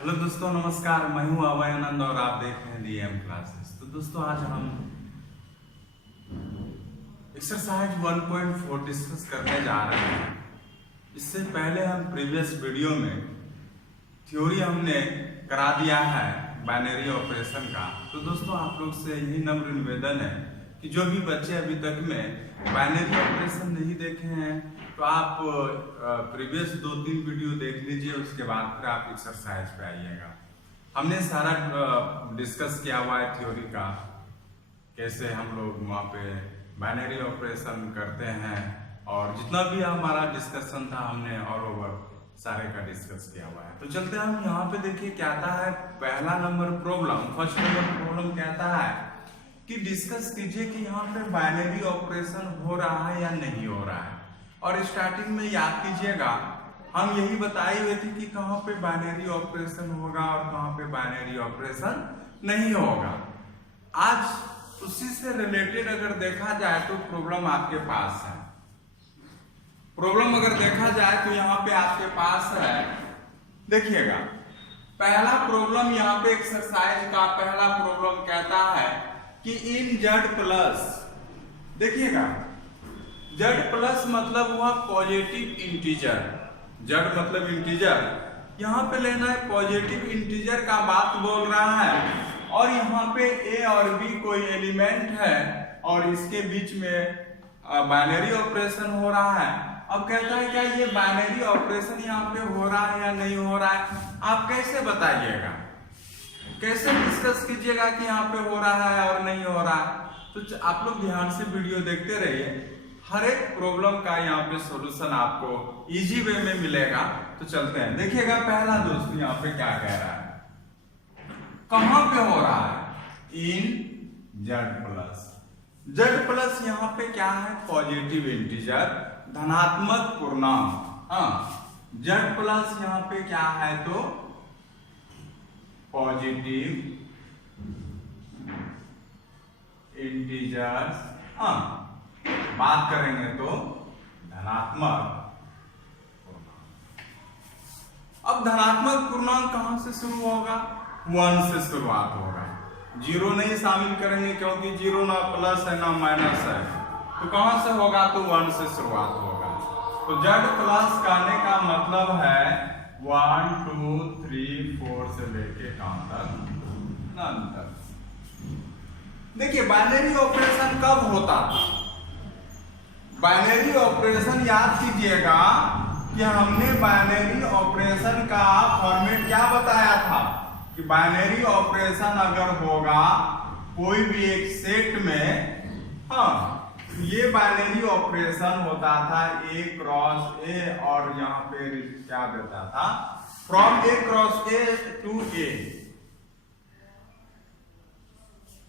Hello दोस्तों, नमस्कार। मैं हूं अभय आनंद और आप देख रहे हैं डीएम क्लासेस। तो दोस्तों, आज हम एक्सरसाइज 1.4 डिस्कस करने जा रहे हैं। इससे पहले हम प्रीवियस वीडियो में थ्योरी हमने करा दिया है बाइनरी ऑपरेशन का। तो दोस्तों, आप लोग से यही नम्र निवेदन है कि जो भी बच्चे अभी तक में बाइनरी ऑपरेशन नहीं देखे हैं तो आप प्रीवियस 2-3 वीडियो देख लीजिए, उसके बाद फिर आप एक्सरसाइज पे आइएगा। हमने सारा डिस्कस किया हुआ है थ्योरी का, कैसे हम लोग वहाँ पे बाइनरी ऑपरेशन करते हैं, और जितना भी हमारा डिस्कशन था हमने ऑल ओवर सारे का डिस्कस किया हुआ है। तो चलते हैं हम यहाँ पे। देखिए क्या आता है, पहला number problem, first number problem कहता है कि डिस्कस कीजिए कि यहाँ पे बाइनरी ऑपरेशन हो रहा है या नहीं हो रहा है। और स्टार्टिंग में याद कीजिएगा, हम यही बताए हुए थे कि कहाँ पे बाइनरी ऑपरेशन होगा और कहाँ पे बाइनरी ऑपरेशन नहीं होगा। आज उसी से रिलेटेड अगर देखा जाए तो प्रॉब्लम आपके पास है। प्रॉब्लम अगर देखा जाए तो यहाँ पे आपके पास है, देखिएगा पहला प्रॉब्लम यहाँ पे एक्सरसाइज का पहला प्रॉब्लम कहता है कि इन जेड प्लस, देखिएगा जेड प्लस मतलब हुआ पॉजिटिव इंटीजर। जेड मतलब इंटीजर, यहाँ पे लेना है पॉजिटिव इंटीजर का बात बोल रहा है, और यहाँ पे ए और बी कोई एलिमेंट है और इसके बीच में बाइनरी ऑपरेशन हो रहा है। अब कहता है क्या ये बाइनरी ऑपरेशन यहाँ पे हो रहा है या नहीं हो रहा है, आप कैसे बताइएगा, कैसे डिस्कस कीजिएगा कि यहाँ पे हो रहा है और नहीं हो रहा है। तो आप लोग ध्यान से वीडियो देखते रहिए, हर एक प्रॉब्लम का यहाँ पे सॉल्यूशन आपको इजी वे में मिलेगा। तो चलते हैं, देखिएगा पहला दोस्त यहाँ पे क्या कह रहा है, कहां पे हो रहा है, इन जेड प्लस। जेड प्लस यहाँ पे क्या है, पॉजिटिव इंटीजर, धनात्मक पूर्णांक। हाँ, जेड प्लस यहाँ पे क्या है तो पॉजिटिव इंटीजर्स। हाँ, बात करेंगे तो धनात्मक पूर्णांक। अब धनात्मक पूर्णांक कहां से शुरू होगा, 1 से शुरुआत होगा। 0 नहीं शामिल करेंगे क्योंकि 0 ना प्लस है ना माइनस है, तो कहां से होगा तो 1 से शुरुआत होगा। तो जेड प्लस कहने का मतलब है 1 2 3 4 से लेके कहां तक, देखिए बाइनरी ऑपरेशन कब होता था, बाइनरी ऑपरेशन याद कीजिएगा कि हमने बाइनरी ऑपरेशन का फॉर्मेट क्या बताया था कि बाइनरी ऑपरेशन अगर होगा कोई भी एक सेट में, हाँ, ये बाइनरी ऑपरेशन होता था A क्रॉस A, और यहाँ पे क्या देता था, from A cross A to A।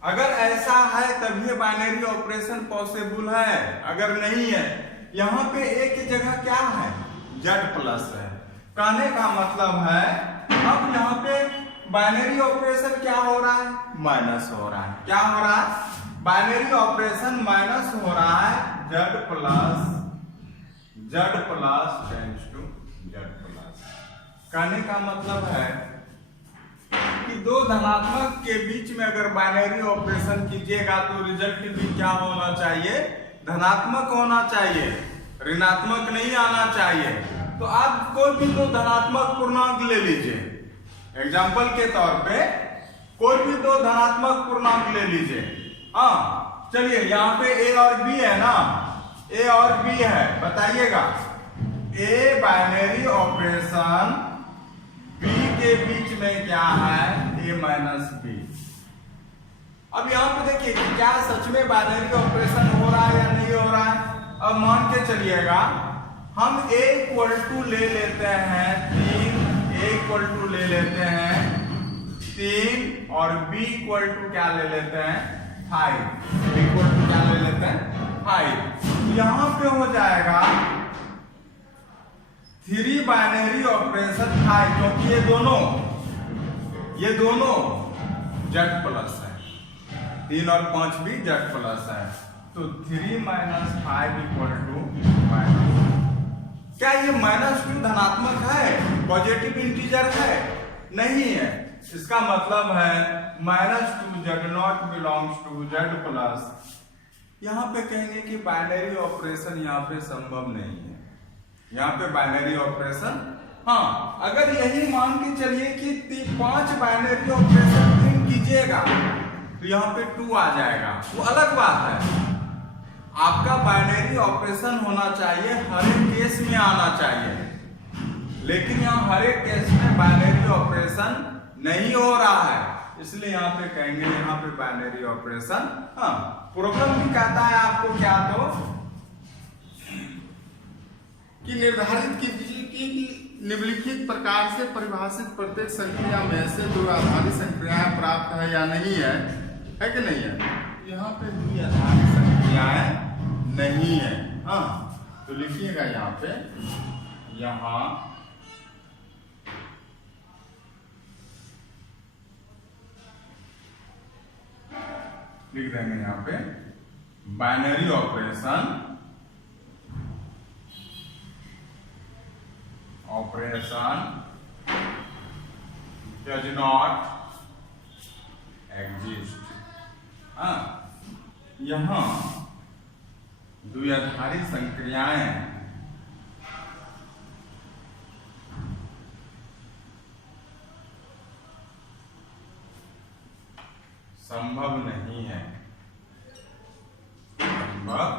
अगर ऐसा है तब ये बाइनरी ऑपरेशन पॉसिबल है, अगर नहीं है यहाँ पे A की जगह क्या है, जेड प्लस है। कहने का मतलब है अब यहाँ पे बाइनरी ऑपरेशन क्या हो रहा है, माइनस हो रहा है। क्या हो रहा है, बाइनरी ऑपरेशन माइनस हो रहा है, Z plus tends to Z plus. कहने का मतलब है कि दो धनात्मक के बीच में अगर बाइनरी ऑपरेशन कीजिएगा तो रिजल्ट भी क्या होना चाहिए, धनात्मक होना चाहिए, ऋणात्मक नहीं आना चाहिए। तो आप कोई भी दो धनात्मक पूर्णांक ले लीजिए, एग्जाम्पल के तौर पे कोई भी दो धनात्मक पूर्णांक ले लीजिए। हाँ, चलिए यहाँ पे A और B है ना, A और B है, बताइएगा A बाइनरी ऑपरेशन B के बीच में क्या है, A माइनस B। अब यहाँ पे देखिए क्या सच में बाइनरी ऑपरेशन हो रहा है या नहीं हो रहा है। अब मान के चलिएगा हम A इक्वल टू ले लेते हैं 3, A इक्वल टू ले लेते हैं 3, और B इक्वल टू क्या ले लेते हैं 5, इक्वल टू क्या ले लेते हैं 5। यहाँ पे हो जाएगा 3 बाइनरी ऑपरेशन 5, क्योंकि ये दोनों जेड प्लस है, 3 और 5 भी जेड प्लस है। तो 3 माइनस 5 इक्वल टू माइनस। क्या ये -2 धनात्मक है, पॉजिटिव इंटीजर है? नहीं है। इसका मतलब है -2z not belongs to z plus. यहाँ पे कहेंगे कि बाइनरी ऑपरेशन यहाँ पे संभव नहीं है, यहाँ पे बाइनरी ऑपरेशन। हाँ, अगर यही मान के चलिए कि 5 बाइनरी ऑपरेशन 3 कीजिएगा तो यहाँ पे 2 आ जाएगा, वो अलग बात है। आपका बाइनरी ऑपरेशन होना चाहिए, हर एक केस में आना चाहिए, लेकिन यहाँ हर एक केस में बाइनरी ऑपरेशन नहीं हो रहा है, इसलिए यहाँ पे कहेंगे यहाँ पे बाइनरी ऑपरेशन। हाँ, प्रॉब्लम भी कहता है आपको क्या तो कि निर्धारित कीजिए कि निम्नलिखित प्रकार से परिभाषित प्रत्येक संक्रिया में से द्विआधारी संक्रियाएं प्राप्त है या नहीं है कि नहीं है। यहाँ पे द्विआधारी संक्रियाएं नहीं है। हाँ, तो लिखिएगा यहाँ पे, यहाँ लिख देंगे यहाँ पे binary operation does not exist. हाँ, यहाँ द्विआधारी संक्रियाएं संभव नहीं है, संभव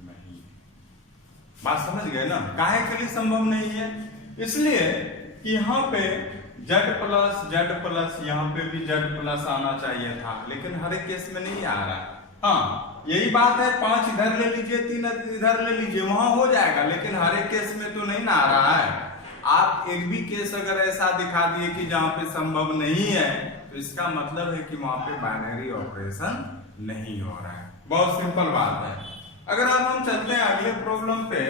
नहीं। बात समझ गए ना, काहे के लिए संभव नहीं है? इसलिए कि यहाँ पे z+ यहाँ पे भी z+ आना चाहिए था, लेकिन हर एक केस में नहीं आ रहा। हाँ, यही बात है, 5 इधर ले लीजिए, 3 इधर ले लीजिए, वहां हो जाएगा, लेकिन हर एक केस में तो नहीं ना आ रहा है। आप एक भी केस अगर ऐसा दिखा दिए कि जहां पे संभव नहीं है, तो इसका मतलब है कि वहां पे बाइनरी ऑपरेशन नहीं हो रहा है। बहुत सिंपल बात है। अगर अब हम चलते हैं अगले प्रॉब्लम पे,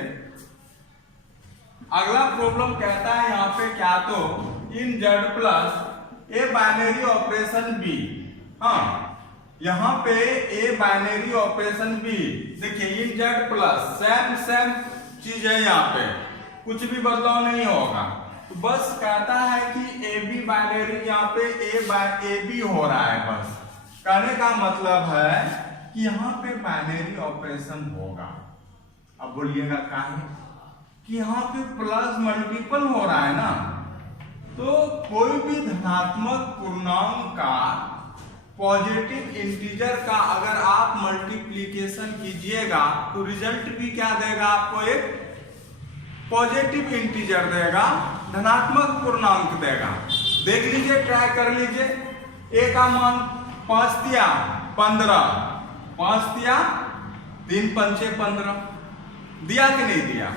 अगला प्रॉब्लम कहता है यहाँ पे क्या तो in z+ A binary operation B. हाँ, यहाँ पे ए बाइनरी ऑपरेशन बी, देखिए इन z+ सेम चीज है, यहाँ पे कुछ भी बदलाव नहीं होगा। तो बस कहता है कि ए बी बाइनरी, यहाँ पे ए बी हो रहा है। बस कहने का मतलब है कि यहाँ पे बाइनरी ऑपरेशन होगा। अब बोलिएगा काहे कि यहाँ पे प्लस मल्टीपल हो रहा है ना, तो कोई भी धनात्मक पूर्णांक का पॉजिटिव इंटीजर का अगर आप मल्टीप्लिकेशन कीजिएगा तो रिजल्ट भी क्या देगा आपको, एक पॉजिटिव इंटीजर देगा, धनात्मक पूर्णांक देगा। देख लीजिए, ट्राई कर लीजिए। ए का मान 5 दिया 15, 5 दिया 3 पंचे 15, दिया कि नहीं दिया?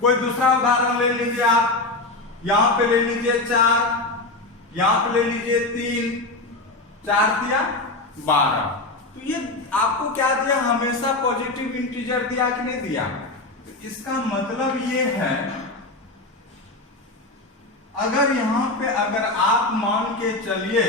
कोई दूसरा उदाहरण ले लीजिए आप, यहां पे ले लीजिए 4, यहां पे ले लीजिए 3, 4 दिया 12। तो ये आपको क्या दिया, हमेशा पॉजिटिव इंटीजर दिया कि नहीं दिया? तो इसका मतलब ये है, अगर यहां पे अगर आप मान के चलिए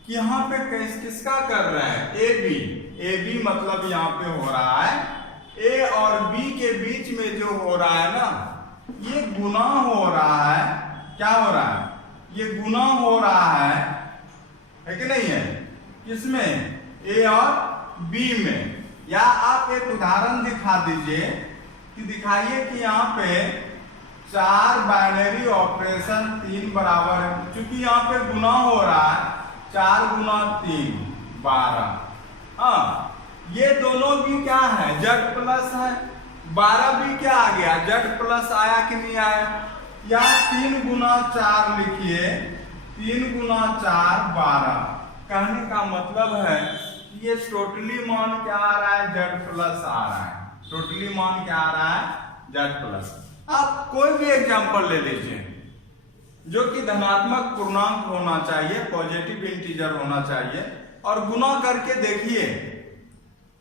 कि यहां पे किसका कर रहे हैं, ए बी मतलब यहां पे हो रहा है ए और बी के बीच में जो हो रहा है ना, ये गुना हो रहा है। क्या हो रहा है? ये गुना हो रहा है कि नहीं है? किसमें? ए और बी में। या आप एक उदाहरण दिखा दीजिए कि दिखाइए कि यहाँ पे 4 बाइनरी ऑपरेशन 3 बराबर है, क्योंकि यहाँ पे गुना हो रहा है, 4 गुना 3 12। हाँ, ये दोनों भी क्या है, z+ है। 12 भी क्या आ गया, z+ आया कि नहीं आया? या 3 गुना 4 लिखिए, 3 गुना 4 12। कहने का मतलब है ये टोटली मान क्या आ रहा है, z+ आ रहा है। टोटली मान क्या आ रहा है, z+। आप कोई भी एग्जांपल ले लीजिए जो कि धनात्मक पूर्णांक होना चाहिए, पॉजिटिव इंटीजर होना चाहिए, और गुना करके देखिए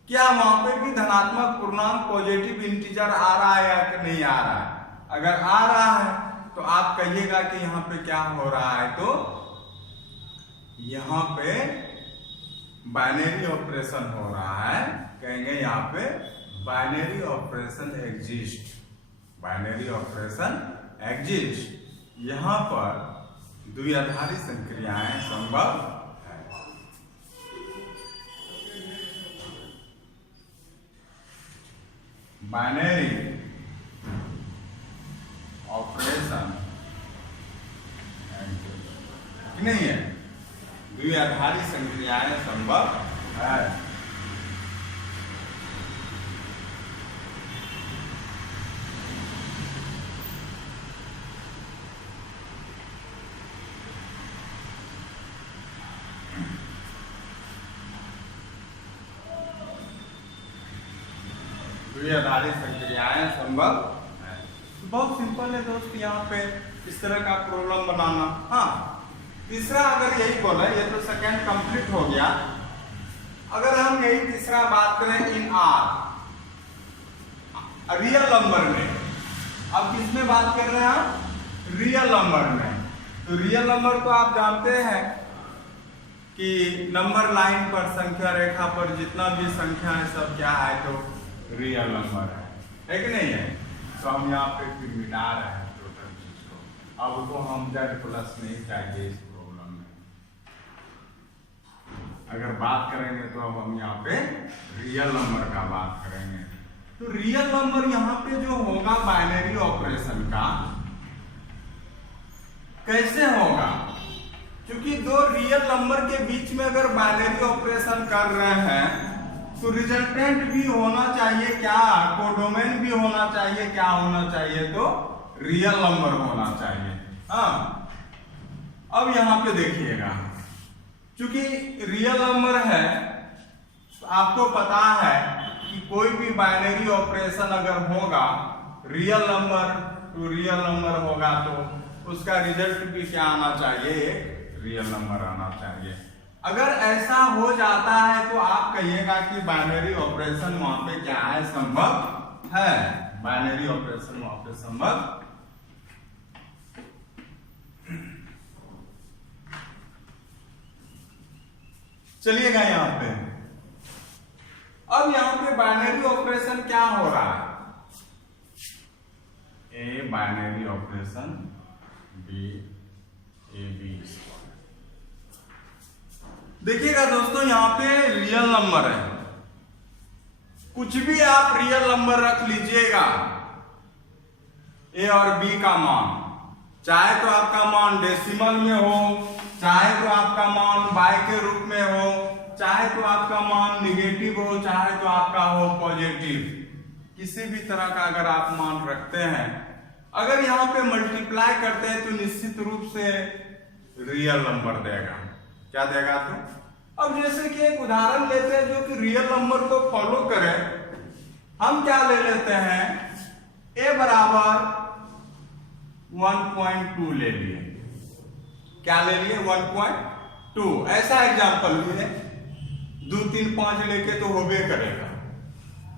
क्या वहां पे भी धनात्मक पूर्णांक पॉजिटिव इंटीजर आ रहा है या कि नहीं आ रहा है। अगर आ रहा है तो आप कहिएगा कि यहाँ पे क्या हो रहा है, तो यहाँ पे बाइनरी ऑपरेशन हो रहा है। कहेंगे यहाँ पे binary operation exist, binary operation exist. यहाँ पर द्विआधारी संक्रियाएं संभव है। बाइनरी ऑपरेशन नहीं है, द्विआधारी संक्रियाएं संभव है। द्विआधारी संक्रियाएं संभव है। बहुत सिंपल है दोस्त, यहाँ पे इस तरह का प्रॉब्लम बनाना। हाँ, तीसरा अगर यही बोला, ये तो सेकेंड कंप्लीट हो गया। अगर हम यही तीसरा बात करें इन आर रियल नंबर में, अब किसमें बात कर रहे हैं हम? रियल नंबर में। तो रियल नंबर तो आप जानते हैं कि नंबर लाइन पर, संख्या रेखा पर जितना भी संख्या है सब क्या है, तो रियल नंबर है कि नहीं है? तो हम यहाँ पे फिर मिटा रहे हैं टोटल चीज को। अब तो हम जेड प्लस नहीं चाहिए इस प्रॉब्लम में। अगर बात करेंगे तो अब हम यहाँ पे रियल नंबर का बात करेंगे। तो रियल नंबर यहाँ पे जो होगा बाइनरी ऑपरेशन का, कैसे होगा? क्योंकि दो रियल नंबर के बीच में अगर बाइनरी ऑपरेशन कर रहे हैं तो रिजल्टेंट भी होना चाहिए क्या? कोडोमेन भी होना चाहिए क्या? होना चाहिए तो रियल नंबर होना चाहिए। हाँ, अब यहाँ पे देखिएगा, क्योंकि रियल नंबर है तो आपको पता है कि कोई भी बाइनरी ऑपरेशन अगर होगा real number two real number होगा तो उसका रिजल्ट भी क्या आना चाहिए? रियल नंबर आना चाहिए। अगर ऐसा हो जाता है तो आप कहिएगा कि बाइनरी ऑपरेशन वहां पे क्या है? संभव है। बाइनरी ऑपरेशन वहां पे संभव। चलिएगा यहाँ पे, अब यहाँ पे बाइनरी ऑपरेशन क्या हो रहा है? A binary operation B A B. देखिएगा दोस्तों, यहाँ पे रियल नंबर है, कुछ भी आप रियल नंबर रख लीजिएगा ए और बी का मान, चाहे तो आपका मान डेसिमल में हो, चाहे तो आपका मान बाय के रूप में हो, चाहे तो आपका मान निगेटिव हो, चाहे तो आपका हो पॉजिटिव, किसी भी तरह का अगर आप मान रखते हैं, अगर यहाँ पे मल्टीप्लाई करते हैं तो निश्चित रूप से रियल नंबर देगा। क्या देगा? तो अब जैसे कि एक उदाहरण लेते हैं जो कि रियल नंबर को फॉलो करे। हम क्या ले लेते हैं? a बराबर 1.2 ले लिए। क्या ले लिए? 1.2। ऐसा एग्जांपल लिए, 2, 3, 5 लेके तो होबे करेगा।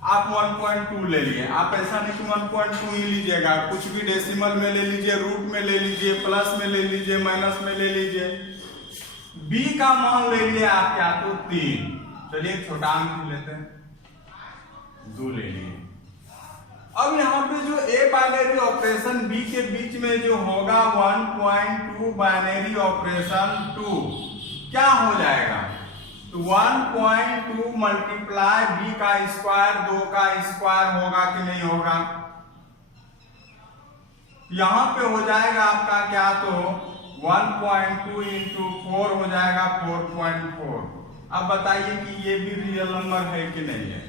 आप 1.2 ले लिए। आप ऐसा नहीं कि 1.2 ही लीजिएगा, कुछ भी डेसिमल में ले लीजिए, रूट में ले लीजिए, प्लस में ले लीजिए, माइनस में ले लीजिए। b का मान ले लिए आप क्या? तो 3। चलिए एक छोटा अंक लेते हैं, 2 ले लिए। अब यहाँ पे जो a बाइनरी ऑपरेशन b के बीच में जो होगा 1.2 बाइनरी ऑपरेशन 2 क्या हो जाएगा? तो 1.2 मल्टीप्लाई b का स्क्वायर, 2 का स्क्वायर होगा कि नहीं होगा? यहां पे हो जाएगा आपका क्या? तो 1.2 इंटू 4 हो जाएगा 4.4। अब बताइए कि ये भी रियल नंबर है कि नहीं है?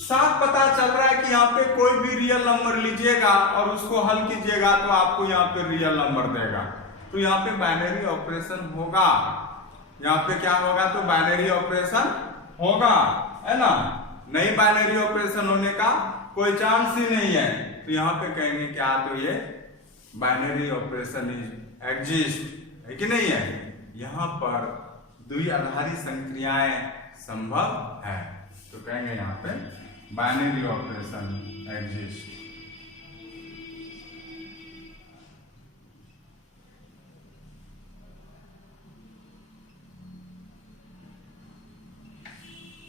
साफ पता चल रहा है कि यहाँ पे कोई भी रियल नंबर लीजिएगा और उसको हल कीजिएगा तो आपको यहाँ पे रियल नंबर देगा। तो यहाँ पे बाइनरी ऑपरेशन होगा। यहाँ पे क्या होगा? तो बाइनरी ऑपरेशन होगा, है ना? नहीं बाइनरी ऑपरेशन होने का कोई चांस ही नहीं है। तो यहाँ पे कहेंगे क्या? तो ये बाइनरी ऑपरेशन एग्जिस्ट है कि नहीं है? यहाँ पर द्विआधारी संक्रियाएं संभव है। तो कहेंगे यहाँ पे बाइनरी ऑपरेशन एग्जिस्ट।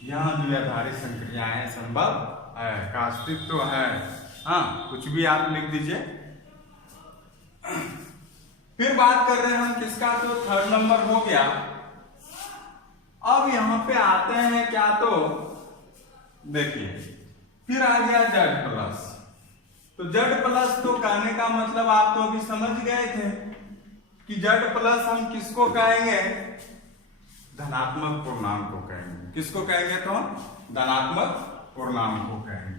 यहाँ द्विआधारी संक्रियाएं संभव है का अस्तित्व है। हाँ, कुछ भी आप लिख दीजिए, फिर बात कर रहे हैं हम किसका, तो थर्ड नंबर हो गया। अब यहां पे आते हैं क्या, तो देखिए फिर आ गया जेड प्लस। तो जेड प्लस तो कहने का मतलब आप तो अभी समझ गए थे कि जेड प्लस हम किसको कहेंगे, धनात्मक पूर्णांक को कहेंगे। किसको कहेंगे, तो धनात्मक पूर्णांक को कहेंगे।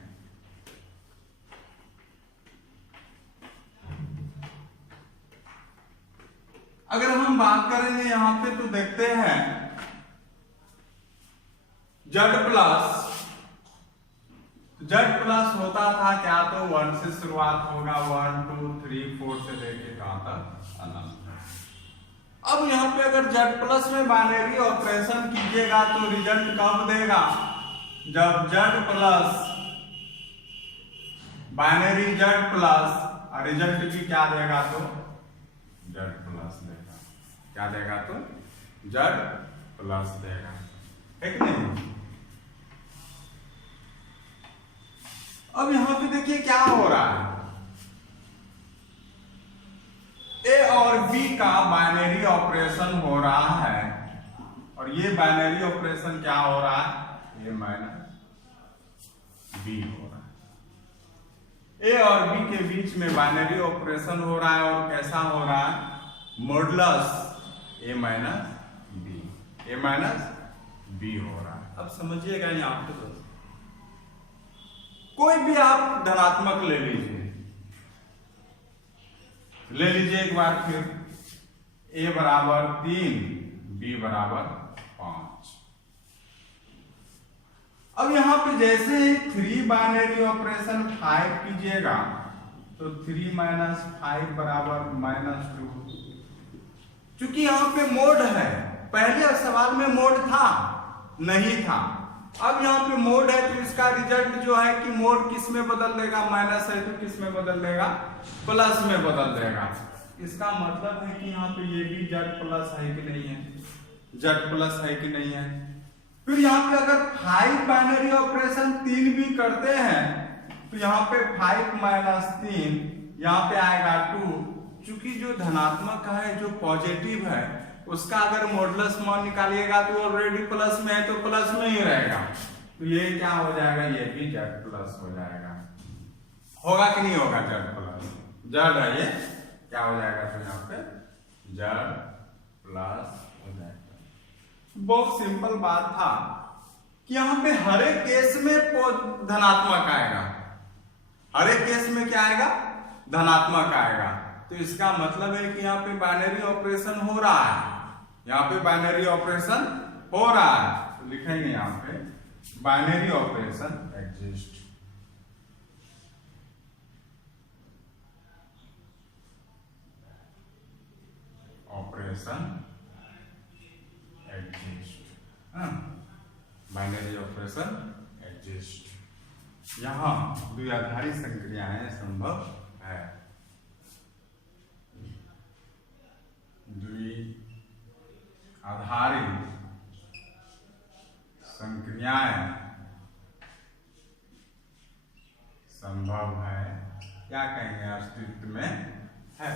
अगर हम बात करेंगे यहां पे तो देखते हैं जेड प्लस होता था क्या, तो 1 से शुरुआत होगा, 1 2 3 4 से लेके कहां तक अनंत। अब यहां पे अगर जेड प्लस में बाइनरी ऑपरेशन कीजिएगा तो रिजल्ट कब देगा, जब Z plus binary Z plus और रिजल्ट भी क्या देगा, तो जेड प्लस देगा। क्या देगा, तो जेड प्लस देगा, है कि नहीं। अब यहां पे देखिए क्या हो रहा है, ए और बी का बाइनरी ऑपरेशन हो रहा है, और ये बाइनरी ऑपरेशन क्या हो रहा है, ए माइनस बी हो रहा है। ए और बी के बीच में बाइनरी ऑपरेशन हो रहा है, और कैसा हो रहा है, मॉडुलस ए माइनस बी, ए माइनस बी हो रहा है। अब समझिएगा यहां पे कोई भी आप धनात्मक ले लीजिए एक बार फिर, a बराबर 3 b बराबर 5। अब यहां पे जैसे ही 3 बाइनरी ऑपरेशन 5 कीजिएगा तो 3 माइनस 5 बराबर -2। चूंकि यहां पे मोड है, पहले सवाल में मोड था नहीं था, अब यहाँ पे मोड है तो इसका रिजल्ट जो है कि मोड किस में बदल देगा, माइनस है तो किस में बदल देगा, प्लस में बदल देगा। इसका मतलब है कि यहाँ पे ये भी जेड प्लस है कि नहीं है, जेड प्लस है कि नहीं है। फिर यहाँ पे अगर 5 बाइनरी ऑपरेशन 3 भी करते हैं तो यहाँ पे 5 माइनस 3 यहाँ पे आएगा 2। चूंकि जो धनात्मक है, जो पॉजिटिव है, उसका अगर मॉडुलस मान निकालिएगा तो ऑलरेडी प्लस में है तो प्लस में ही रहेगा, तो ये क्या हो जाएगा, ये भी जेड प्लस हो जाएगा। होगा कि नहीं होगा, जेड प्लस, जेड है ये, क्या हो जाएगा, तो यहाँ पे जेड प्लस हो जाएगा। बहुत सिंपल बात था कि यहाँ पे हर एक केस में धनात्मक आएगा, हर एक केस में क्या आएगा, धनात्मक आएगा। तो इसका मतलब है कि यहाँ पे बाइनरी ऑपरेशन हो रहा है, यहाँ पे बाइनरी ऑपरेशन हो रहा है, तो लिखेंगे यहाँ पे binary operation exist. Operation exist, binary operation exist. यहां द्विआधारी संक्रियाएं संभव है, द्विआधारी संक्रियाएं संभव है, क्या कहेंगे, अस्तित्व में है।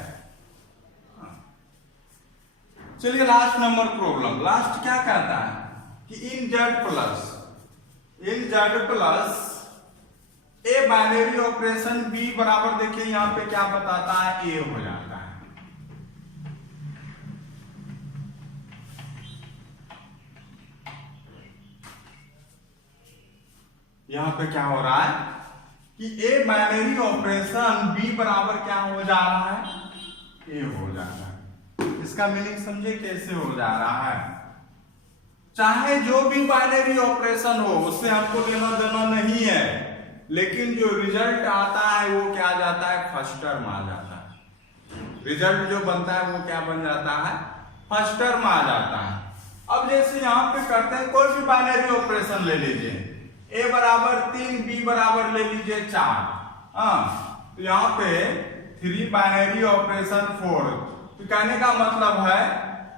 चलिए लास्ट नंबर प्रॉब्लम, लास्ट क्या कहता है कि in Z plus A binary operation B बराबर, देखिए यहां पे क्या बताता है, ए हो जाता है। यहां पे क्या हो रहा है कि ए बाइनरी ऑपरेशन बी बराबर क्या हो जा रहा है, ए हो जा रहा है। इसका मीनिंग समझे कैसे हो जा रहा है, चाहे जो भी बाइनरी ऑपरेशन हो उससे हमको लेना देना नहीं है, लेकिन जो रिजल्ट आता है वो क्या जाता है, फर्स्ट टर्म आ जाता है। रिजल्ट जो बनता है वो क्या बन जाता है, फर्स्ट टर्म आ जाता है। अब जैसे यहाँ पे करते हैं, कोई भी बाइनरी ऑपरेशन ले लीजिए, ए बराबर 3 बी बराबर ले लीजिए 4, तो यहाँ पे 3 बाइनरी ऑपरेशन 4, तो कहने का मतलब है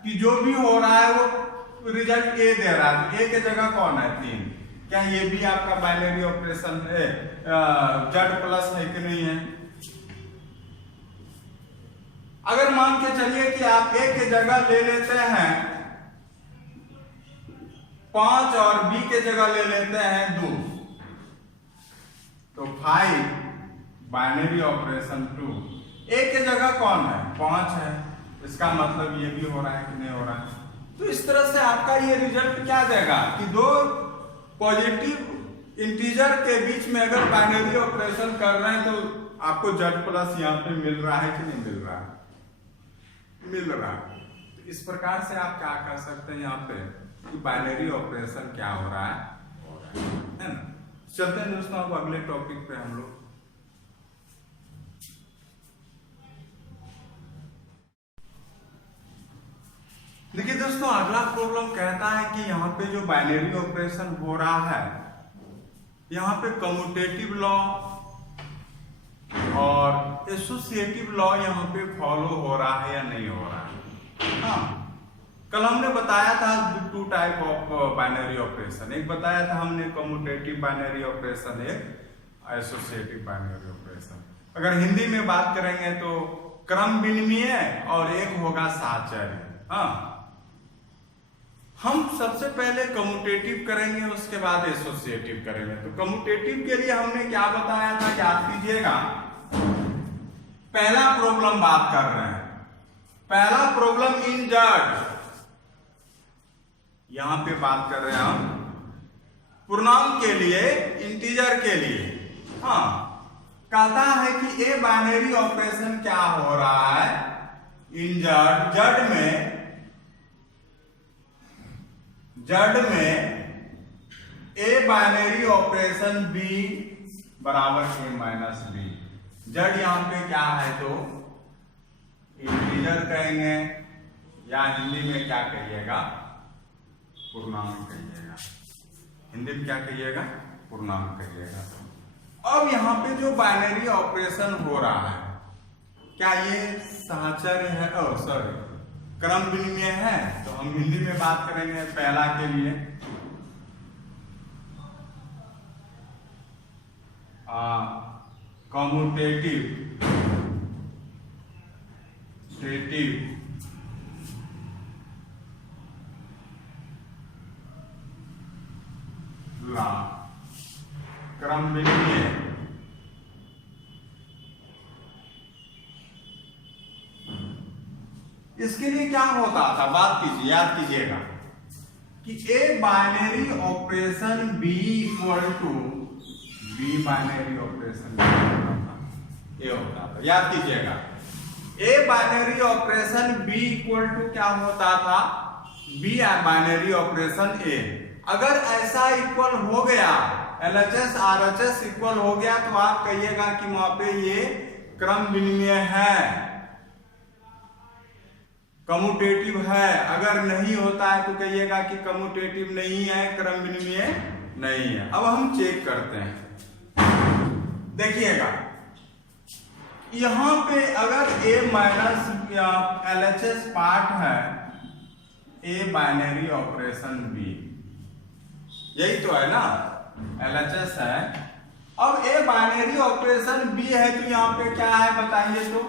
कि जो भी हो रहा है वो रिजल्ट ए दे रहा है, ए के जगह कौन है, 3। क्या ये भी आपका बाइनरी ऑपरेशन है, जेड प्लस है कि नहीं है, अगर मान के चलिए कि आप a की जगह ले लेते हैं 5 और b के जगह ले लेते हैं 2, तो 5 बाइनरी ऑपरेशन 2, a के जगह कौन है 5 है, इसका मतलब ये भी हो रहा है कि नहीं हो रहा है। तो इस तरह से आपका ये रिजल्ट क्या देगा कि दो पॉजिटिव इंटीजर के बीच में अगर बाइनरी ऑपरेशन कर रहे हैं तो आपको z प्लस यहाँ पे मिल रहा है कि नहीं मिल रहा है, मिल रहा है। तो इस प्रकार से आप क्या कर सकते हैं यहाँ पे कि बाइनरी ऑपरेशन क्या हो रहा है ना। चलते हैं दोस्तों अब अगले टॉपिक पे हम लोग। देखिए दोस्तों अगला प्रॉब्लम कहता है कि यहाँ पे जो बाइनरी ऑपरेशन हो रहा है यहाँ पे कम्यूटेटिव लॉ और एसोसिएटिव लॉ यहाँ पे फॉलो हो रहा है या नहीं हो रहा है। हाँ, कल हमने बताया था 2 टाइप ऑफ बाइनरी ऑपरेशन, एक बताया था हमने कम्यूटेटिव बाइनरी ऑपरेशन, एक एसोसिएटिव बाइनरी ऑपरेशन। अगर हिंदी में बात करेंगे तो क्रम विनिमय और एक होगा साहचर्य। हाँ, हम सबसे पहले कम्यूटेटिव करेंगे उसके बाद एसोसिएटिव करेंगे। तो कम्यूटेटिव के लिए हमने क्या बताया था याद कीजिएगा। पहला प्रॉब्लम बात कर रहे हैं, पहला प्रॉब्लम इन जेड, यहां पे बात कर रहे हैं हम पूर्णांक के लिए, इंटीजर के लिए। हाँ, कहता है कि ए बाइनरी ऑपरेशन क्या हो रहा है इन जेड, जेड में ए बाइनरी ऑपरेशन बी बराबर ए माइनस बी। जेड यहां पे क्या है तो इंटीजर कहेंगे या हिंदी में क्या कहिएगा पूर्णांक कहिएगा, हिंदी में क्या कहिएगा पूर्णांक कहिएगा। अब यहाँ पे जो बाइनरी ऑपरेशन हो रहा है क्या ये साहचर्य है, सॉरी क्रम विनिमय है। तो हम हिंदी में बात करेंगे पहला के लिए कम्यूटेटिव लॉ, क्रम विनिमय। इसके लिए क्या होता था बात कीजिए, याद कीजिएगा कि A binary operation B equal to B binary operation A होता था, याद कीजिएगा। A binary operation B equal to क्या होता था बी बाइनरी ऑपरेशन ए। अगर ऐसा इक्वल हो गया, LHS RHS इक्वल हो गया तो आप कहिएगा कि वहां पे ये क्रम विनिमय है, कम्यूटेटिव है। अगर नहीं होता है तो कहिएगा कि कम्यूटेटिव नहीं है, क्रम विनिमय नहीं है। अब हम चेक करते हैं, देखिएगा यहां पे अगर a माइनस LHS पार्ट है a बाइनरी ऑपरेशन b, यही तो है ना, LHS है। अब a बाइनरी ऑपरेशन b है तो यहां पे क्या है बताइए तो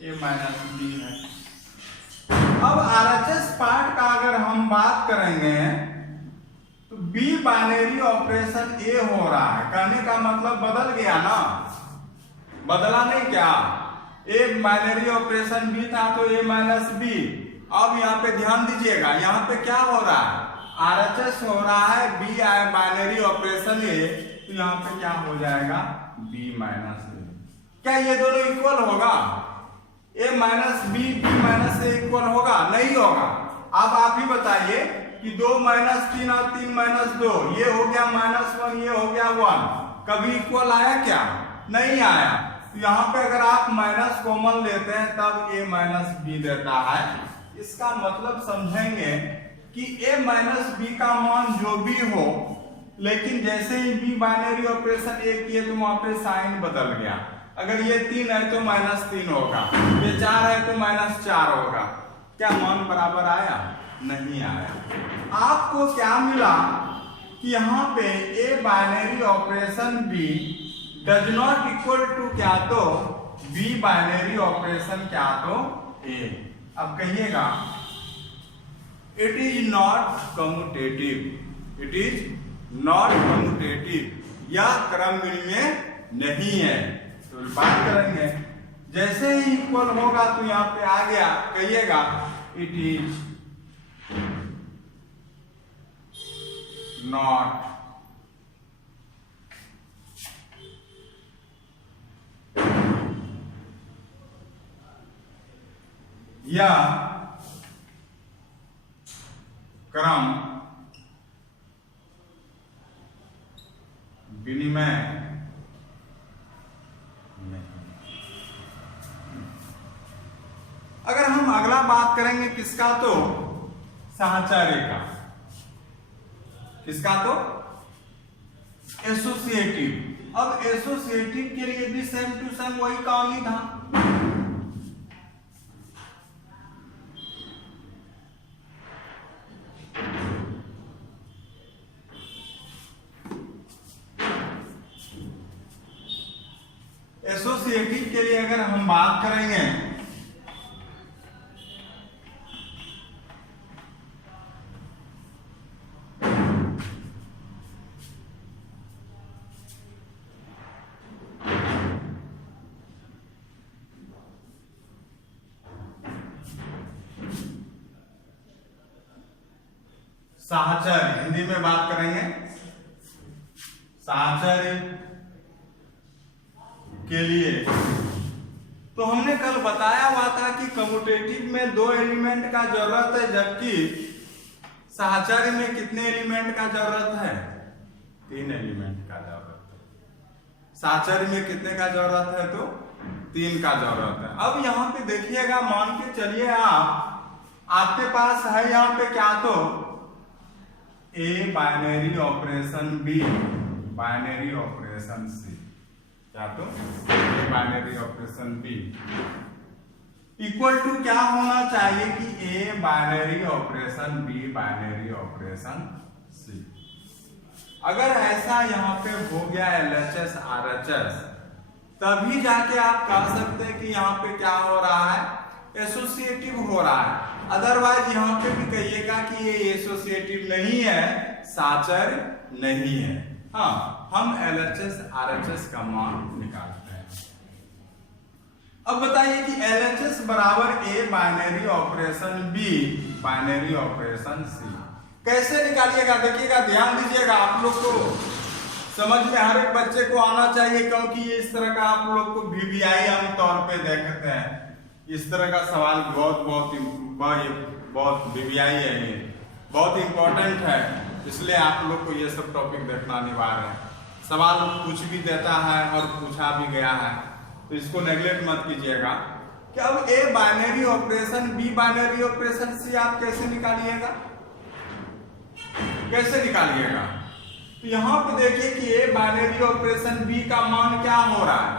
a माइनस b है। अब RHS पार्ट का अगर हम बात करेंगे तो b बाइनरी ऑपरेशन a हो रहा है, कहने का मतलब बदल गया ना, बदला नहीं क्या, a बाइनरी ऑपरेशन b था तो a माइनस b। अब यहाँ पे ध्यान दीजिएगा, यहाँ पे क्या हो रहा है RHS हो रहा है b बाइनरी ऑपरेशन a, तो यहाँ पे क्या हो जाएगा b माइनस a। क्या ये दोनों इक्वल होगा, a minus b b minus a equal होगा, नहीं होगा। अब आप ही बताइए कि 2 माइनस 3 और 3 माइनस 2, ये हो गया -1, ये हो गया 1, कभी इक्वल आया क्या, नहीं आया। तो यहाँ पे अगर आप माइनस कॉमन लेते हैं तब a माइनस b देता है। इसका मतलब समझेंगे कि a माइनस b का मान जो भी हो, लेकिन जैसे ही b बाइनरी ऑपरेशन a किए तो वहां पे साइन बदल गया। अगर ये 3 है तो -3 होगा, ये 4 है तो -4 होगा। क्या मान बराबर आया, नहीं आया। आपको क्या मिला कि यहाँ पे a binary operation b does not equal to क्या तो बी बाइनरी ऑपरेशन क्या तो ए। अब कहिएगा it is not commutative, it is not commutative, यह क्रम विनिमय नहीं है। तो बात करेंगे जैसे ही इक्वल होगा तो यहां पे आ गया, कहिएगा इट इज नॉट या क्रम विनिमय नहीं। अगर हम अगला बात करेंगे किसका, तो साहचर्य का, किसका तो एसोसिएटिव। अब एसोसिएटिव के लिए भी सेम टू सेम वही काम ही था। एसोसिएटिव के लिए अगर हम बात करेंगे साहचर्य, हिंदी में बात करेंगे साहचर्य के लिए, तो हमने कल बताया हुआ था कि कम्यूटेटिव में 2 एलिमेंट का जरूरत है, जबकि साहचर्य में कितने एलिमेंट का जरूरत है? 3 एलिमेंट का जरूरत है। साहचर्य में कितने का जरूरत है? तो 3 का जरूरत है। अब यहाँ पे देखिएगा, मान के चलिए आपके पास है यहाँ पे क्या, तो A binary operation B binary operation C, क्या तो A binary operation B equal to क्या होना चाहिए कि A binary operation B binary operation C. अगर ऐसा यहाँ पे हो गया LHS RHS, तभी जाके आप कह सकते हैं कि यहाँ पे क्या हो रहा है, एसोसिएटिव हो रहा है। अदरवाइज यहाँ पे भी कहिएगा कि ये एसोसिएटिव नहीं है, साहचर्य नहीं है। हाँ, हम LHS RHS का मान निकालते हैं। अब बताइए कि LHS बराबर A binary operation B binary operation C कैसे निकालिएगा? देखिएगा, ध्यान दीजिएगा, आप लोग को समझ में हर एक बच्चे को आना चाहिए, क्योंकि ये इस तरह का आप लोग को VVI आमतौर पे देखते हैं। इस तरह का सवाल बहुत VVI है, ये बहुत इंपॉर्टेंट है, इसलिए आप लोग को ये सब टॉपिक देखना अनिवार्य है। सवाल कुछ भी देता है और पूछा भी गया है, तो इसको नेग्लेक्ट मत कीजिएगा। कि अब A binary operation B binary operation C आप कैसे निकालिएगा, कैसे निकालिएगा? तो यहाँ पे देखिए कि ए बाइनरी ऑपरेशन बी का मान क्या हो रहा है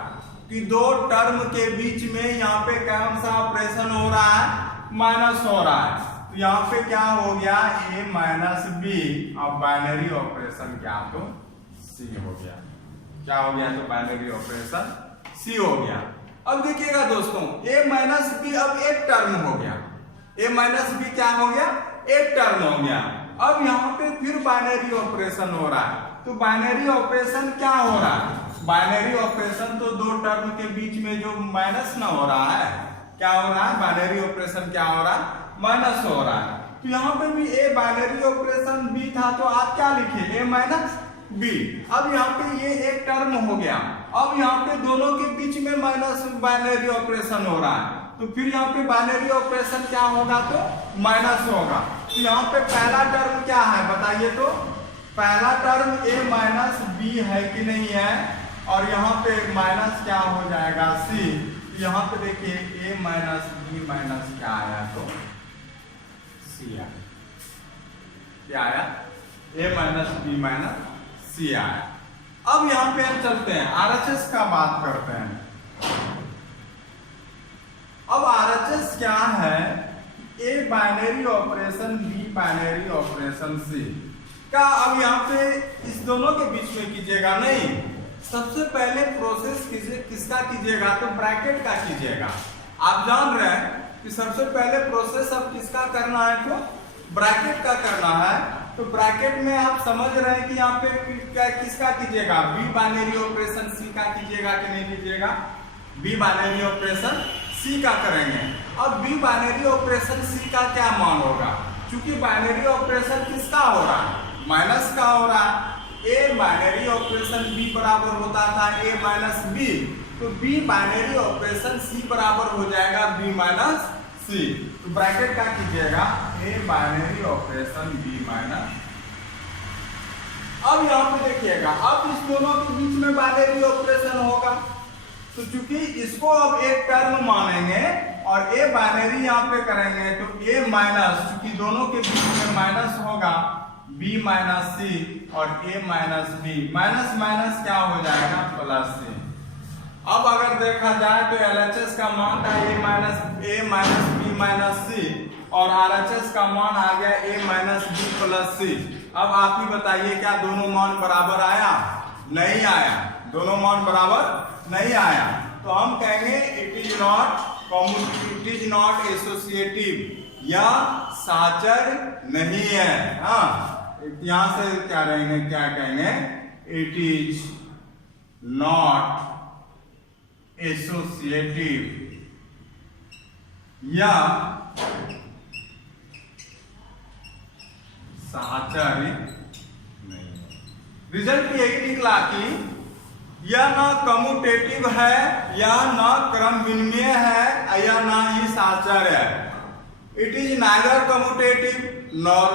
कि 2 टर्म के बीच में यहाँ पे कौन सा ऑपरेशन हो रहा है, माइनस हो रहा है। तो यहाँ पे क्या हो गया, ए माइनस बी, अब बाइनरी ऑपरेशन क्या, तो सी हो गया। क्या हो गया? तो बाइनरी ऑपरेशन सी हो गया। अब देखिएगा दोस्तों, ए माइनस बी अब एक टर्म हो गया, ए माइनस बी क्या हो गया, एक टर्म हो गया। अब यहाँ पे फिर बाइनरी ऑपरेशन हो रहा है, तो बाइनरी ऑपरेशन क्या हो रहा है, बाइनरी ऑपरेशन तो 2 टर्म के बीच में जो माइनस ना हो रहा है, क्या हो रहा है, बाइनरी ऑपरेशन क्या हो रहा है, माइनस हो रहा है। तो यहाँ पे भी ए बाइनरी ऑपरेशन बी था, तो आप क्या लिखे, ए माइनस बी। अब यहाँ पे ये एक टर्म हो गया, अब यहाँ पे दोनों के बीच में माइनस बाइनरी ऑपरेशन हो रहा है, तो फिर यहाँ पे बाइनरी ऑपरेशन क्या होगा, तो माइनस होगा। तो यहाँ पे पहला टर्म क्या है बताइए, तो पहला टर्म ए माइनस बी है कि नहीं है, और यहाँ पे माइनस क्या हो जाएगा, सी। यहाँ पे देखिए ए माइनस बी माइनस क्या आया, तो सी आया। क्या आया, ए माइनस बी माइनस सी आया। अब यहाँ पे हम चलते हैं RHS का बात करते हैं। अब RHS क्या है, A binary operation B binary operation C का। अब यहाँ पे इस दोनों के बीच में कीजिएगा, नहीं सबसे पहले प्रोसेस किसका कीजिएगा, तो ब्रैकेट का कीजिएगा। आप जान रहे हैं कि सबसे पहले प्रोसेस अब किसका करना है, तो ब्रैकेट का करना है। तो ब्रैकेट में आप समझ रहे हैं कि यहाँ पे किसका कीजिएगा, बी बाइनरी ऑपरेशन सी का कीजिएगा कि नहीं कीजिएगा, बी बाइनरी ऑपरेशन सी का करेंगे। अब बी बाइनरी ऑपरेशन सी का क्या मान होगा, क्योंकि बाइनरी ऑपरेशन किसका हो रहा है, माइनस का हो रहा है। ए बाइनरी ऑपरेशन बी बराबर होता था ए माइनस बी, तो बी बाइनरी ऑपरेशन सी बराबर हो जाएगा बी माइनस सी। तो ब्रैकेट का कीजिएगा A binary operation B minus. अब यहाँ पे देखिएगा, अब इस दोनों के बीच में बाइनरी ऑपरेशन होगा, तो चूंकि इसको अब एक टर्म मानेंगे और ए बाइनरी यहाँ पे करेंगे, तो ए माइनस, चूंकि दोनों के बीच में माइनस होगा, बी माइनस सी और ए माइनस बी, माइनस माइनस क्या हो जाएगा, प्लस सी। अब अगर देखा जाए तो LHS का मान था ए माइनस बी माइनस सी और RHS का मान आ गया ए माइनस बी प्लस सी। अब आप ही बताइए क्या दोनों मान बराबर आया, नहीं आया, दोनों मान बराबर नहीं आया। तो हम कहेंगे इट इज नॉट एसोसिएटिव या साचर नहीं है। हाँ, यहां से क्या रहेंगे, क्या कहेंगे, इट इज नॉट एसोसिएटिव या साहचर्य नहीं। रिजल्ट यही निकला कि यह ना कम्यूटेटिव है या ना क्रम विनिमय है या ना ही साहचर्य है। It is neither commutative nor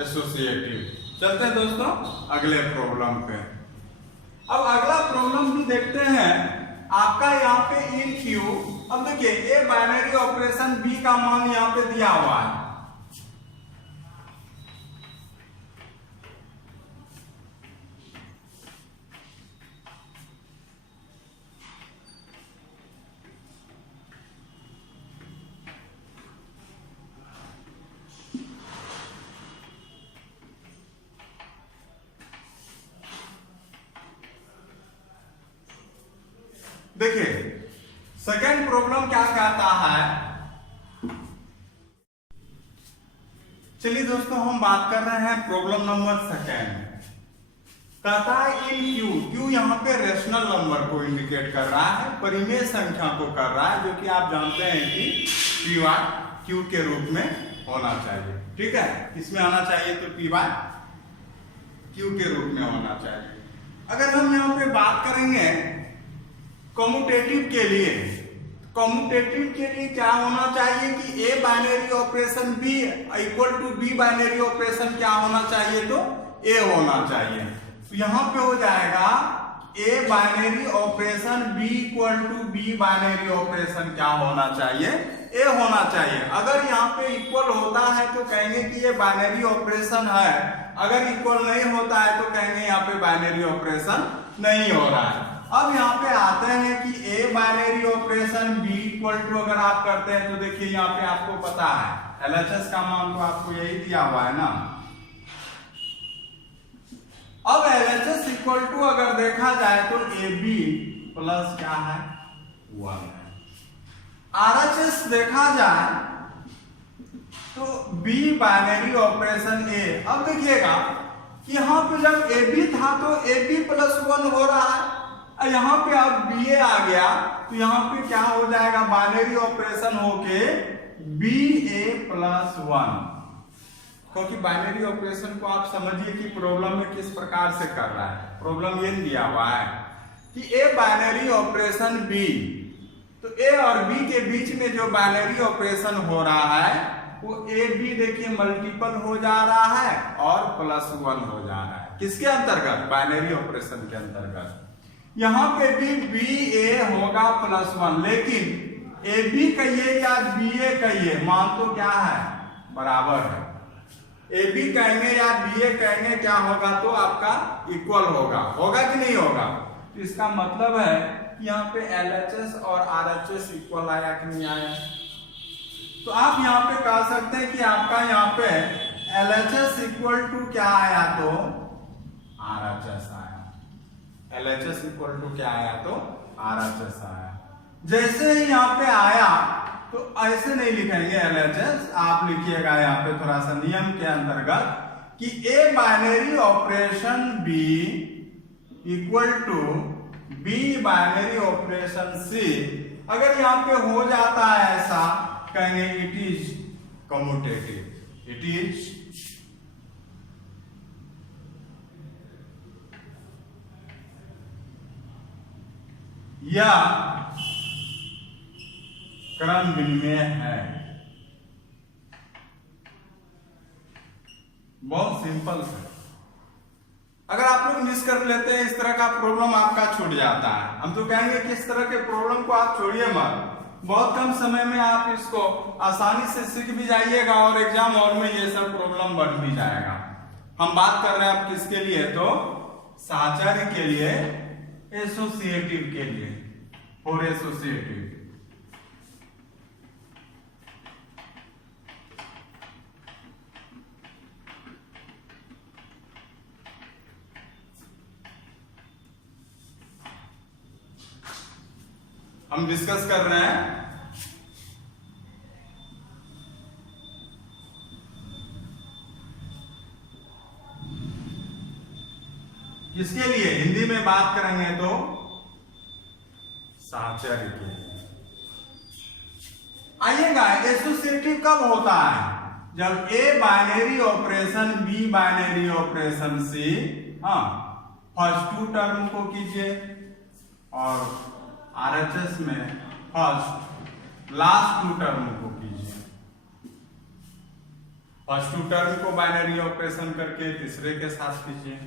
associative. चलते हैं दोस्तों अगले प्रॉब्लम पे। अब अगला प्रॉब्लम भी देखते हैं आपका यहाँ पे इन क्यू। अब देखिए ए बाइनरी ऑपरेशन बी का मान यहाँ पे दिया हुआ है, देखिए सेकेंड प्रॉब्लम क्या कहता है। चलिए दोस्तों हम बात कर रहे हैं प्रॉब्लम नंबर सेकेंड। कहता है इन क्यू यहाँ पे रेशनल नंबर को इंडिकेट कर रहा है, परिमेय संख्या को कर रहा है, जो कि आप जानते हैं कि पी वाई क्यू के रूप में होना चाहिए। ठीक है, इसमें आना चाहिए तो पी वाई क्यू के रूप में होना चाहिए। अगर हम यहाँ पे बात करेंगे कम्यूटेटिव के लिए, कम्यूटेटिव के लिए क्या होना चाहिए कि A binary operation B equal to B binary operation क्या होना चाहिए, तो ए होना चाहिए। तो यहां पे हो जाएगा A binary operation B equal to B binary operation क्या होना चाहिए, ए होना चाहिए। अगर यहाँ पे इक्वल होता है तो कहेंगे कि ये बाइनरी ऑपरेशन है, अगर इक्वल नहीं होता है तो कहेंगे यहाँ पे बाइनरी ऑपरेशन नहीं हो रहा है। अब यहाँ पे आते हैं कि A binary operation B equal to अगर आप करते हैं तो देखिए यहाँ पे आपको पता है LHS का मान तो आपको यही दिया हुआ है ना। अब LHS इक्वल टू अगर देखा जाए तो ए बी प्लस क्या है 1 है। RHS देखा जाए तो बी बाइनरी ऑपरेशन ए। अब देखिएगा कि यहाँ पे जब ए बी था तो ए बी प्लस 1 हो रहा है, यहाँ पे अब बी ए आ गया तो यहाँ पे क्या हो जाएगा, बाइनरी ऑपरेशन होके बी ए प्लस 1। क्योंकि बाइनरी ऑपरेशन को आप समझिए कि प्रॉब्लम में किस प्रकार से कर रहा है। प्रॉब्लम ये दिया हुआ है कि ए बाइनरी ऑपरेशन बी, तो ए और बी के बीच में जो बाइनरी ऑपरेशन हो रहा है वो ए बी देखिए मल्टीपल हो जा रहा है और प्लस 1 हो जा रहा है। किसके अंतर्गत, बाइनरी ऑपरेशन के अंतर्गत। यहाँ पे भी बी ए होगा प्लस 1, लेकिन ए बी कहिए या बी ए कहिए मान तो क्या है, बराबर है। ए बी कहेंगे या बी ए कहेंगे क्या होगा, तो आपका इक्वल होगा, होगा कि नहीं होगा। तो इसका मतलब है कि यहाँ पे LHS और RHS इक्वल आया कि नहीं आया। तो आप यहाँ पे कह सकते हैं कि आपका यहाँ पे LHS इक्वल टू क्या आया, तो RHS आया। LHS इक्वल टू क्या आया तो RHS आया। जैसे ही यहाँ पे आया तो ऐसे नहीं लिखेंगे LHS, आप लिखिएगा यहाँ पे थोड़ा सा नियम के अंतर्गत कि A binary operation B equal to B binary operation C। अगर यहाँ पे हो जाता है ऐसा, कहेंगे it is commutative, it is या क्रम विनिमय है। बहुत सिंपल है। अगर आप लोग मिस कर लेते हैं इस तरह का प्रॉब्लम आपका छूट जाता है। हम तो कहेंगे कि इस तरह के प्रॉब्लम को आप छोड़िए मत, बहुत कम समय में आप इसको आसानी से सीख भी जाइएगा और एग्जाम हॉल में ये सब प्रॉब्लम बढ़ भी जाएगा। हम बात कर रहे हैं अब किसके लिए तो साहचर्य के लिए, एसोसिएटिव के लिए, फॉर एसोसिएटिव। हम डिस्कस कर रहे हैं किसके लिए, हिंदी में बात करेंगे तो साहचर्य के लिए। आइएगा, एसोसिएटिव कब होता है? जब A binary operation B binary operation C, हाँ, फर्स्ट टू टर्म को कीजिए और RHS में फर्स्ट लास्ट टू टर्म को कीजिए। फर्स्ट टू टर्म को बाइनरी ऑपरेशन करके तीसरे के साथ कीजिए,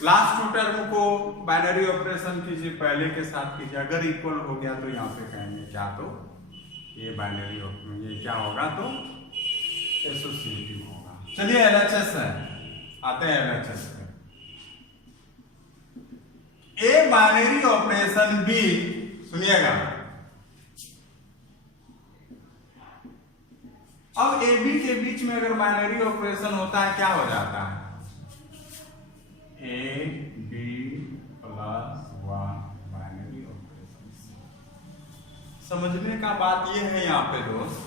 लास्ट टू टर्म को बाइनरी ऑपरेशन कीजिए पहले के साथ कीजिए। अगर इक्वल हो गया तो यहाँ पे कहेंगे क्या तो ये बाइनरी, ये क्या होगा तो एसोसिएटिव होगा। चलिए LHS है, आते हैं LHS पे। A बाइनरी ऑपरेशन B, सुनिएगा, अब AB के बीच में अगर बाइनरी ऑपरेशन होता है क्या हो जाता है? AB plus 1 binary operation. समझने का बात यह है यहाँ पे दोस्त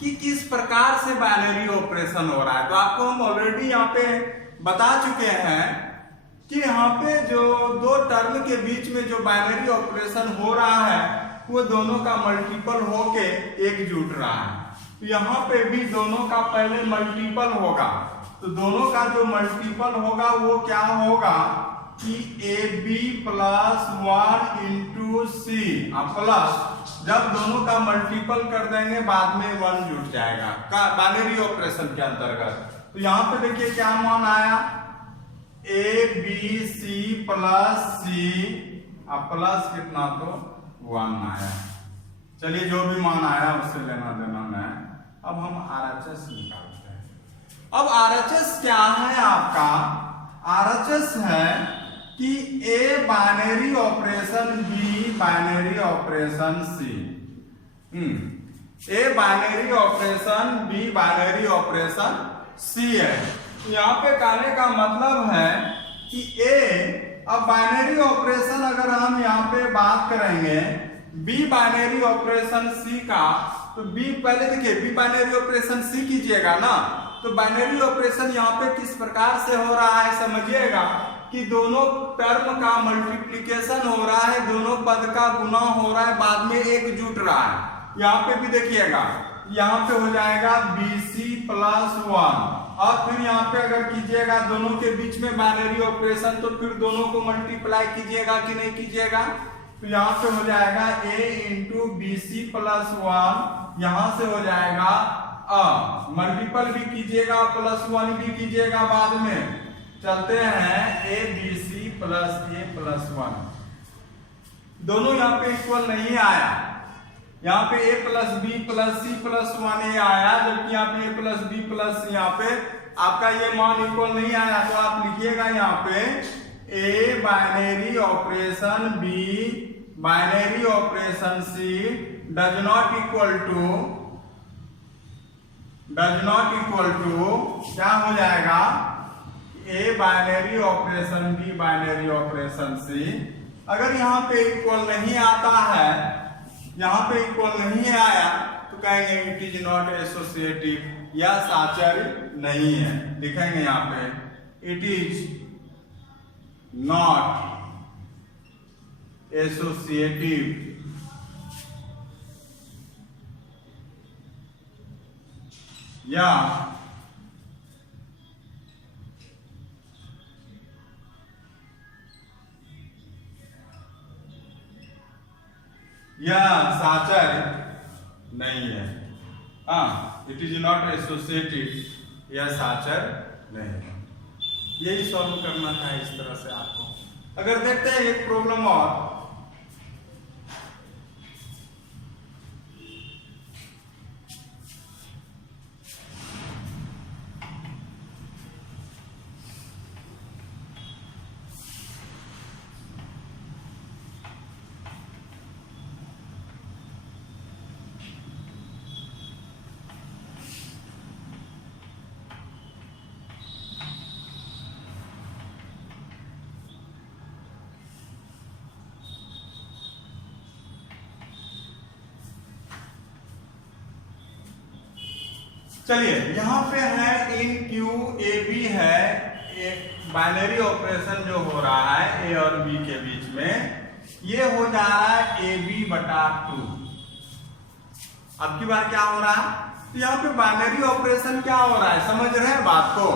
कि किस प्रकार से बाइनरी ऑपरेशन हो रहा है। तो आपको हम ऑलरेडी यहाँ पे बता चुके हैं कि यहाँ पे जो दो टर्म के बीच में जो बाइनरी ऑपरेशन हो रहा है वो दोनों का मल्टीपल होके एक जुट रहा है। तो यहाँ पे भी दोनों का पहले मल्टीपल होगा, तो दोनों का जो मल्टीपल होगा वो क्या होगा कि AB plus 1 into C, plus जब दोनों का मल्टीपल कर देंगे बाद में 1 जुट जाएगा बाइनरी ऑपरेशन के अंतर्गत। तो यहाँ पे देखिए क्या मान आया, ABC प्लस C, प्लस कितना तो 1 आया। चलिए जो भी मान आया उससे लेना देना नहीं। अब हम RHS निकालते हैं। अब RHS क्या है आपका? RHS है कि A binary operation B binary operation C, A binary operation B binary operation C है। यहाँ पे कहने का मतलब है कि A, अब बाइनरी ऑपरेशन अगर हम यहाँ पे बात करेंगे B बाइनरी ऑपरेशन C का, तो B पहले देखिए B बाइनरी ऑपरेशन C कीजिएगा ना, तो बाइनरी ऑपरेशन यहाँ पे किस प्रकार से हो रहा है समझिएगा कि दोनों टर्म का मल्टीप्लिकेशन हो रहा है, दोनों पद का गुना हो रहा है, बाद में एक जुट रहा है। यहाँ पे भी देखिएगा, यहाँ पे हो जाएगा BC प्लस 1, और फिर यहाँ पे अगर कीजिएगा दोनों के बीच में बाइनरी ऑपरेशन तो फिर दोनों को मल्टीप्लाई कीजिएगा कि नहीं कीजिएगा। तो यहाँ पे हो जाएगा A इंटू BC प्लस 1, यहाँ से हो जाएगा मल्टीपल भी कीजिएगा प्लस 1 भी कीजिएगा बाद में। चलते हैं ABC प्लस A प्लस 1, दोनों यहाँ पे इक्वल नहीं आया, यहाँ पे A plus B plus C plus 1 आया, जबकि यहाँ पे A प्लस B प्लस यहाँ पे आपका ये मान इक्वल नहीं आया। तो आप लिखिएगा यहाँ पे A binary operation B binary operation C does not equal to क्या हो जाएगा A binary operation B binary operation C, अगर यहाँ पे इक्वल नहीं आता है, यहाँ पे इक्वल नहीं आया तो कहेंगे इट इज नॉट एसोसिएटिव या साचर्य नहीं है। लिखेंगे यहाँ पे इट इज नॉट एसोसिएटिव या साचर्य नहीं है। इट इज नॉट एसोसिएटिव या साचर्य नहीं है। यही सॉल्व करना था इस तरह से आपको। अगर देखते हैं एक प्रॉब्लम और, चलिए यहाँ पे है इन क्यू ए बी है, बाइनरी ऑपरेशन जो हो रहा है ए और बी के बीच में, ये हो जा रहा है ए बी बटा 2। अब की बार क्या हो रहा है, तो यहाँ पे बाइनरी ऑपरेशन क्या हो रहा है, समझ रहे हैं बात को,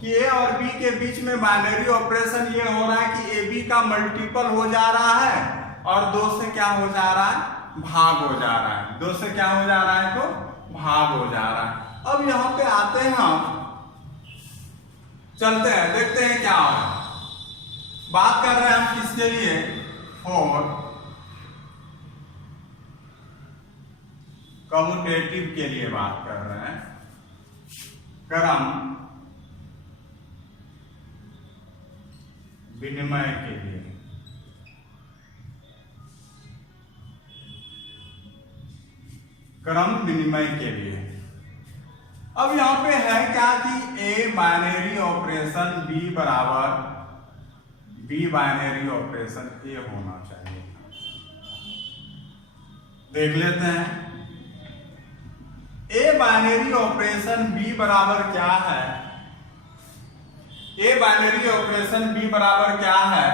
कि ए और बी के बीच में बाइनरी ऑपरेशन ये हो रहा है कि ए बी का मल्टीपल हो जा रहा है और 2 से क्या हो जा रहा है, भाग हो जा रहा है। 2 से क्या हो जा रहा है, तो भाग हो जा रहा है। अब यहाँ पे आते हैं हम, चलते हैं देखते हैं क्या हो रहा है। बात कर रहे हैं हम किसके लिए, 4 कम्यूटेटिव के लिए बात कर रहे हैं, क्रम विनिमय के लिए। क्रम विनिमय के लिए अब यहां पे है क्या कि ए बाइनरी ऑपरेशन बी बराबर बी बाइनरी ऑपरेशन ए होना चाहिए। देख लेते हैं ए बाइनरी ऑपरेशन बी बराबर क्या है। ए बाइनरी ऑपरेशन बी बराबर क्या है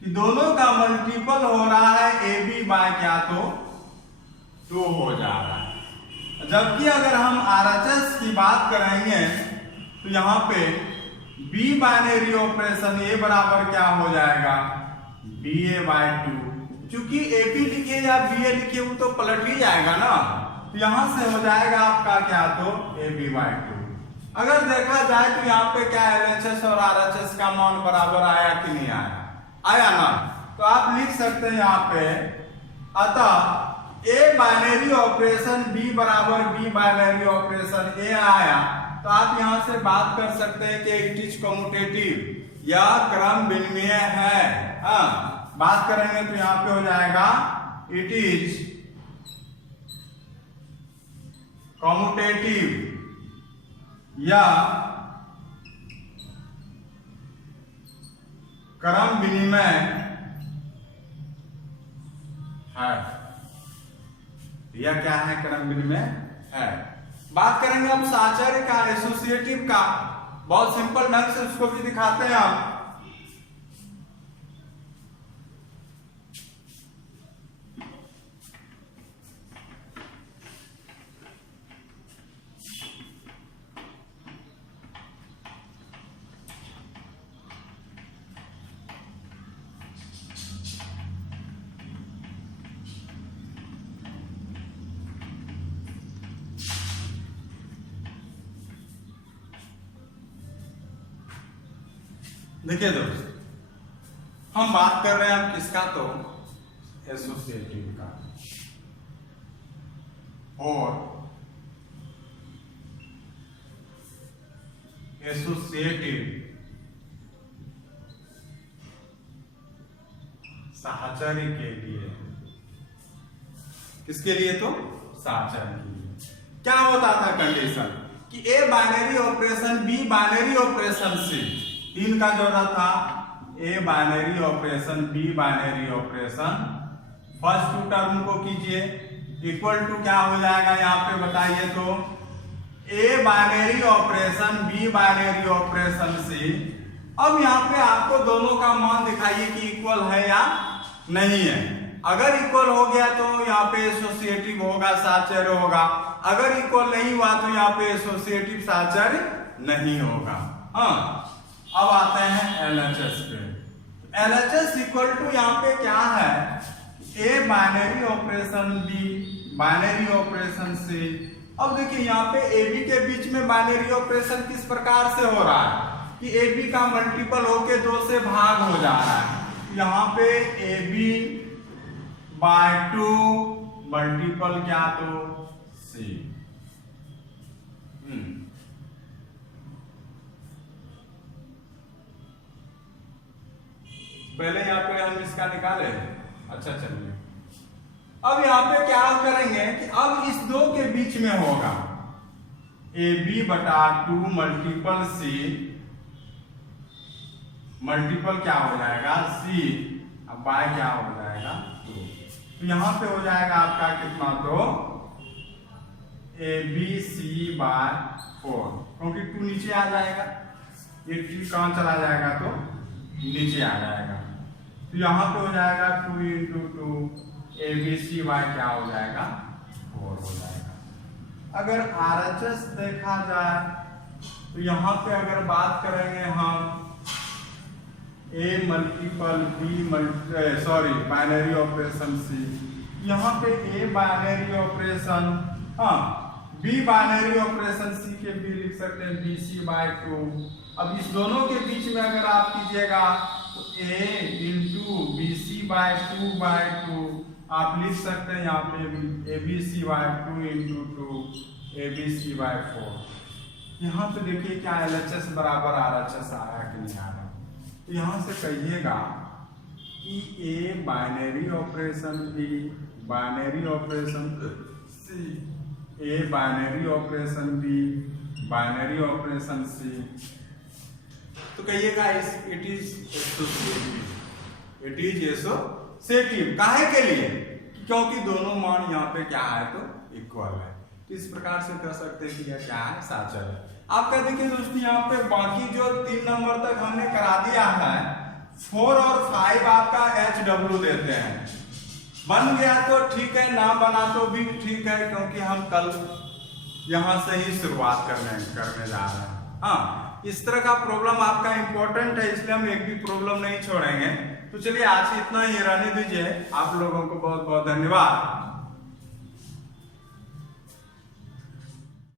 कि दोनों का मल्टीपल हो रहा है ए बी बाय क्या, तो 2 हो जा रहा है। जबकि अगर हम RHS की बात करेंगे तो यहाँ पे बी बाइनरी ऑपरेशन ए बराबर क्या हो जाएगा, बी ए बाय 2। चूंकि ए बी लिखे या बी ए लिखे वो तो पलट ही जाएगा ना, तो यहाँ से हो जाएगा आपका क्या, तो ए बी बाय 2। अगर देखा जाए तो यहाँ पे क्या LHS और RHS का मान बराबर आया कि नहीं आया, आया ना, तो आप लिख सकते हैं यहाँ पे, अतः ए बाइनरी ऑपरेशन बी बराबर बी बाइनरी ऑपरेशन ए आया, तो आप यहां से बात कर सकते हैं कि इट इज कम्यूटेटिव या क्रम विनिमय है। बात करेंगे तो यहां पे हो जाएगा इट इज कम्यूटेटिव या क्रम विनिमय है, या क्या है, क्रम विनिमय है। बात करेंगे अब साचर्य का, एसोसिएटिव का, बहुत सिंपल ढंग से उसको भी दिखाते हैं हम। देखिए दोस्त, हम बात कर रहे हैं हम किसका, तो एसोसिएटिव का। और एसोसिएटिव साहचर्य के लिए, किसके लिए, तो साहचर्य के लिए क्या होता था कंडीशन, कि A binary operation B binary operation C, 3 का जोड़ा था, A binary operation B binary operation, first 2 term को कीजिए इक्वल टू क्या हो जाएगा यहाँ पे बताइए तो, A binary operation B binary operation C. अब यहाँ पे आपको दोनों का मान दिखाइए कि इक्वल है या नहीं है। अगर इक्वल हो गया तो यहाँ पे एसोसिएटिव होगा, साचर्य होगा, अगर इक्वल नहीं हुआ तो यहाँ पे एसोसिएटिव साचर्य नहीं होगा। हाँ, अब आते हैं LHS पे। LHS इक्वल टू यहाँ पे क्या है, A binary operation B binary operation C. अब देखिए यहाँ पे AB के बीच में बाइनरी ऑपरेशन किस प्रकार से हो रहा है कि AB का मल्टीपल होके 2 से भाग हो जा रहा है। यहाँ पे AB बाय 2 मल्टीपल क्या तो C। पहले यहाँ पे हम इसका निकाले, अच्छा चलिए। अब यहाँ पे क्या करेंगे कि अब इस 2 के बीच में होगा AB बटा 2 मल्टीपल C, मल्टीपल क्या हो जाएगा C, अब बाय क्या हो जाएगा 2। तो यहाँ पे हो जाएगा आपका कितना तो ABC बाय 4, क्योंकि 2 नीचे आ जाएगा, ये 2 कहाँ चला जाएगा तो नीचे आ जाएगा। तो यहाँ पे हो जाएगा 2 × 2 ABC बाय क्या हो जाएगा 4 हो जाएगा। अगर RHS देखा जाए तो यहाँ पे अगर बात करेंगे हम A multiple B binary operation C, यहाँ पे A बाइनरी ऑपरेशन, हाँ B बाइनरी ऑपरेशन C के भी लिख सकते हैं BC बाय 2। अब इस दोनों के बीच में अगर आप कीजिएगा तो A × BC बाय 2 बाय 2 आप लिख सकते हैं यहाँ पे ABC बाय 2 × 2 ABC बाय 4। यहाँ पे देखिए क्या LHS बराबर RHS आ रहा है कि नहीं आ रहा। तो यहाँ से कहिएगा कि A binary operation B binary operation C, A binary operation B binary operation C। तो कहिएगा इट इज एसोसिएटिव। काहे के लिए, क्योंकि दोनों मान यहाँ पे क्या है तो इक्वल है। तो इस प्रकार से कह सकते हैं कि यह क्या है साचर है। आपका देखिए दोस्तों यहाँ पे बाकी जो 3 नंबर तक हमने करा दिया है, 4 और 5 आपका HW देते हैं। बन गया तो ठीक है, ना बना तो भी ठीक है, क्योंकि हम कल यहाँ से ही शुरुआत करने जा रहे हैं। हाँ, इस तरह का प्रॉब्लम आपका इंपॉर्टेंट है, इसलिए हम एक भी प्रॉब्लम नहीं छोड़ेंगे। तो चलिए आज इतना ही रहने दीजिए। आप लोगों को बहुत बहुत धन्यवाद।